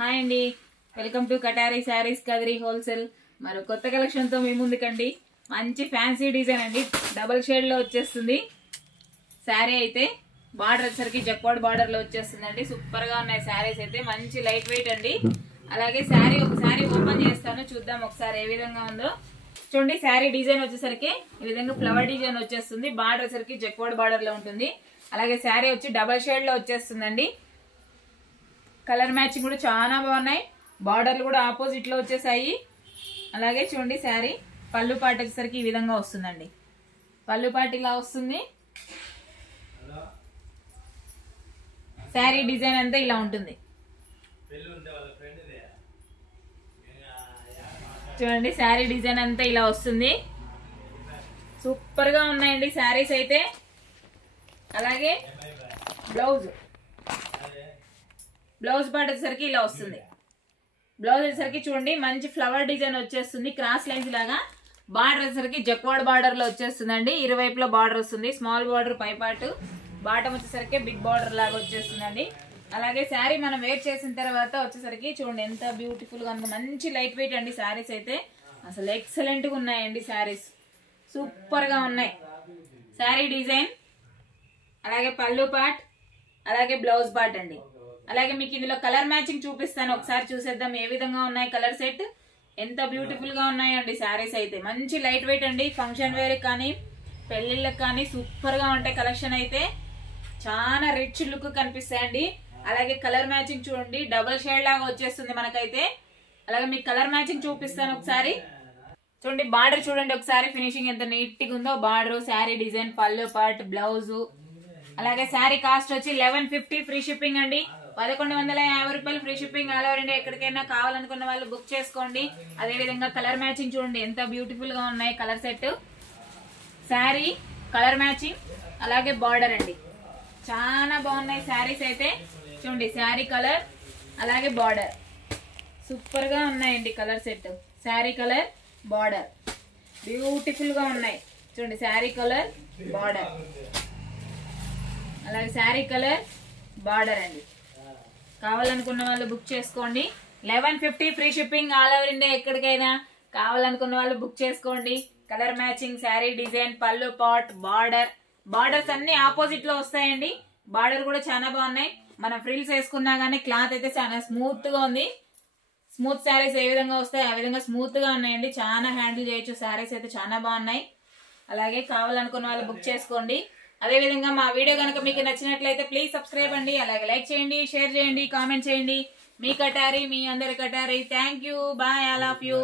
Hi అండి, welcome to కటారీ saris Kadiri wholesale. మరో కొత్త కలెక్షన్ తో మీ ముందుకండి. మంచి ఫ్యాన్సీ డిజైన్ అండి, డబల్ షేడ్ లో వచ్చేస్తుంది. శారీ అయితే బార్డర్ వచ్చేసరికి జక్వాడ్ బార్డర్ లో వచ్చేస్తుందండి. సూపర్ గా ఉన్నాయి శారీస్ అయితే, మంచి లైట్ వెయిట్ అండి. అలాగే శారీ ఒకసారి ఓపెన్ చేస్తాను, చూద్దాం ఒకసారి ఏ విధంగా ఉందో. చూడండి, శారీ డిజైన్ వచ్చేసరికి ఈ విధంగా ఫ్లవర్ డిజైన్ వచ్చేస్తుంది. బార్డర్ వచ్చేసరికి జక్వాడ్ బార్డర్ లో ఉంటుంది. అలాగే శారీ వచ్చి డబల్ షేడ్ లో వచ్చేస్తుందండి. కలర్ మ్యాచింగ్ కూడా చాలా బాగున్నాయి. బార్డర్లు కూడా ఆపోజిట్ లో వచ్చేసాయి. అలాగే చూడండి, శారీ పళ్ళు పాటు వచ్చేసరికి ఈ విధంగా వస్తుందండి. పళ్ళు పాటు ఇలా వస్తుంది. శారీ డిజైన్ అంతా ఇలా ఉంటుంది. చూడండి, శారీ డిజైన్ అంతా ఇలా వస్తుంది. సూపర్ గా ఉన్నాయండి శారీస్ అయితే. అలాగే బ్లౌజ్ పార్ట్ వచ్చేసరికి ఇలా వస్తుంది. బ్లౌజ్ వచ్చేసరికి చూడండి, మంచి ఫ్లవర్ డిజైన్ వచ్చేస్తుంది, క్రాస్ లైన్స్ లాగా. బార్డర్ వచ్చేసరికి జక్వాడ్ బార్డర్ లో వచ్చేస్తుందండి. ఇరువైపులో బార్డర్ వస్తుంది. స్మాల్ బార్డర్ పై పార్ట్, బాటం వచ్చేసరికి బిగ్ బార్డర్ లాగా వచ్చేస్తుందండి. అలాగే శారీ మనం వేర్ చేసిన తర్వాత వచ్చేసరికి చూడండి ఎంత బ్యూటిఫుల్ గా ఉంది. మంచి లైట్ వెయిట్ అండి శారీస్ అయితే. అసలు ఎక్సలెంట్ గా ఉన్నాయండి శారీస్, సూపర్ గా ఉన్నాయి. శారీ డిజైన్, అలాగే పళ్ళు పార్ట్, అలాగే బ్లౌజ్ పార్ట్ అండి. అలాగే మీకు ఇందులో కలర్ మ్యాచింగ్ చూపిస్తాను, ఒకసారి చూసేద్దాం ఏ విధంగా ఉన్నాయి. కలర్ సెట్ ఎంత బ్యూటిఫుల్ గా ఉన్నాయండి శారీస్ అయితే. మంచి లైట్ వెయిట్ అండి. ఫంక్షన్ వేర్ కానీ పెళ్లిళ్ళకి కానీ సూపర్ గా ఉంటాయి. కలెక్షన్ అయితే చాలా రిచ్ లుక్ కనిపిస్తాయండి. అలాగే కలర్ మ్యాచింగ్ చూడండి, డబుల్ షేడ్ లాగా వచ్చేస్తుంది మనకైతే. అలాగే మీకు కలర్ మ్యాచింగ్ చూపిస్తాను ఒకసారి చూడండి. బార్డర్ చూడండి ఒకసారి, ఫినిషింగ్ ఎంత నీట్ గా ఉందో. బార్డర్, శారీ డిజైన్, పళ్ళు పార్ట్, బ్లౌజ్. అలాగే శారీ కాస్ట్ వచ్చి 1150 ఫ్రీ షిప్పింగ్ అండి. 1150 రూపాయలు free shipping. All over India ఎక్కడికైనా కావాలనుకున్న వాళ్ళు బుక్ చేసుకోండి. అదే విధంగా కలర్ మ్యాచింగ్ చూడండి ఎంత బ్యూటిఫుల్ గా ఉన్నాయి. Colour set, sari, colour matching, అలాగే బార్డర్ అండి. చాలా బాగున్నాయి శారీస్ అయితే. చూడండి, శారీ కలర్ అలాగే బార్డర్ సూపర్ గా ఉన్నాయండి. Colour set, sari colour, border beautiful గా ఉన్నాయి. చూడండి, శారీ కలర్, బార్డర్, అలాగే శారీ కలర్, బార్డర్ అండి. కావాలనుకున్న వాళ్ళు బుక్ చేసుకోండి. 1150 free shipping. All over India ఎక్కడికైనా కావాలనుకున్న వాళ్ళు బుక్ చేసుకోండి. కలర్ మ్యాచింగ్, శారీ డిజైన్, పళ్ళు పాట్, బార్డర్. బార్డర్స్ అన్ని ఆపోజిట్ లో వస్తాయండి. బార్డర్ కూడా చాలా బాగున్నాయి. మనం ఫ్రిల్స్ వేసుకున్నా గానీ క్లాత్ అయితే చాలా స్మూత్ గా ఉంది. స్మూత్ శారీస్ ఏ విధంగా వస్తాయి ఆ విధంగా స్మూత్ గా ఉన్నాయండి. చాలా హ్యాండిల్ చేయొచ్చు శారీస్ అయితే, చాలా బాగున్నాయి. అలాగే కావాలనుకున్న వాళ్ళు బుక్ చేసుకోండి. అదే విధంగా మా వీడియో కనుక మీకు నచ్చినట్లయితే ప్లీజ్ సబ్స్క్రైబ్ అండి. అలాగే లైక్ చేయండి, షేర్ చేయండి, కామెంట్ చేయండి. మీ కటారీ, మీ అందరి Katari. Thank you, bye, all of you.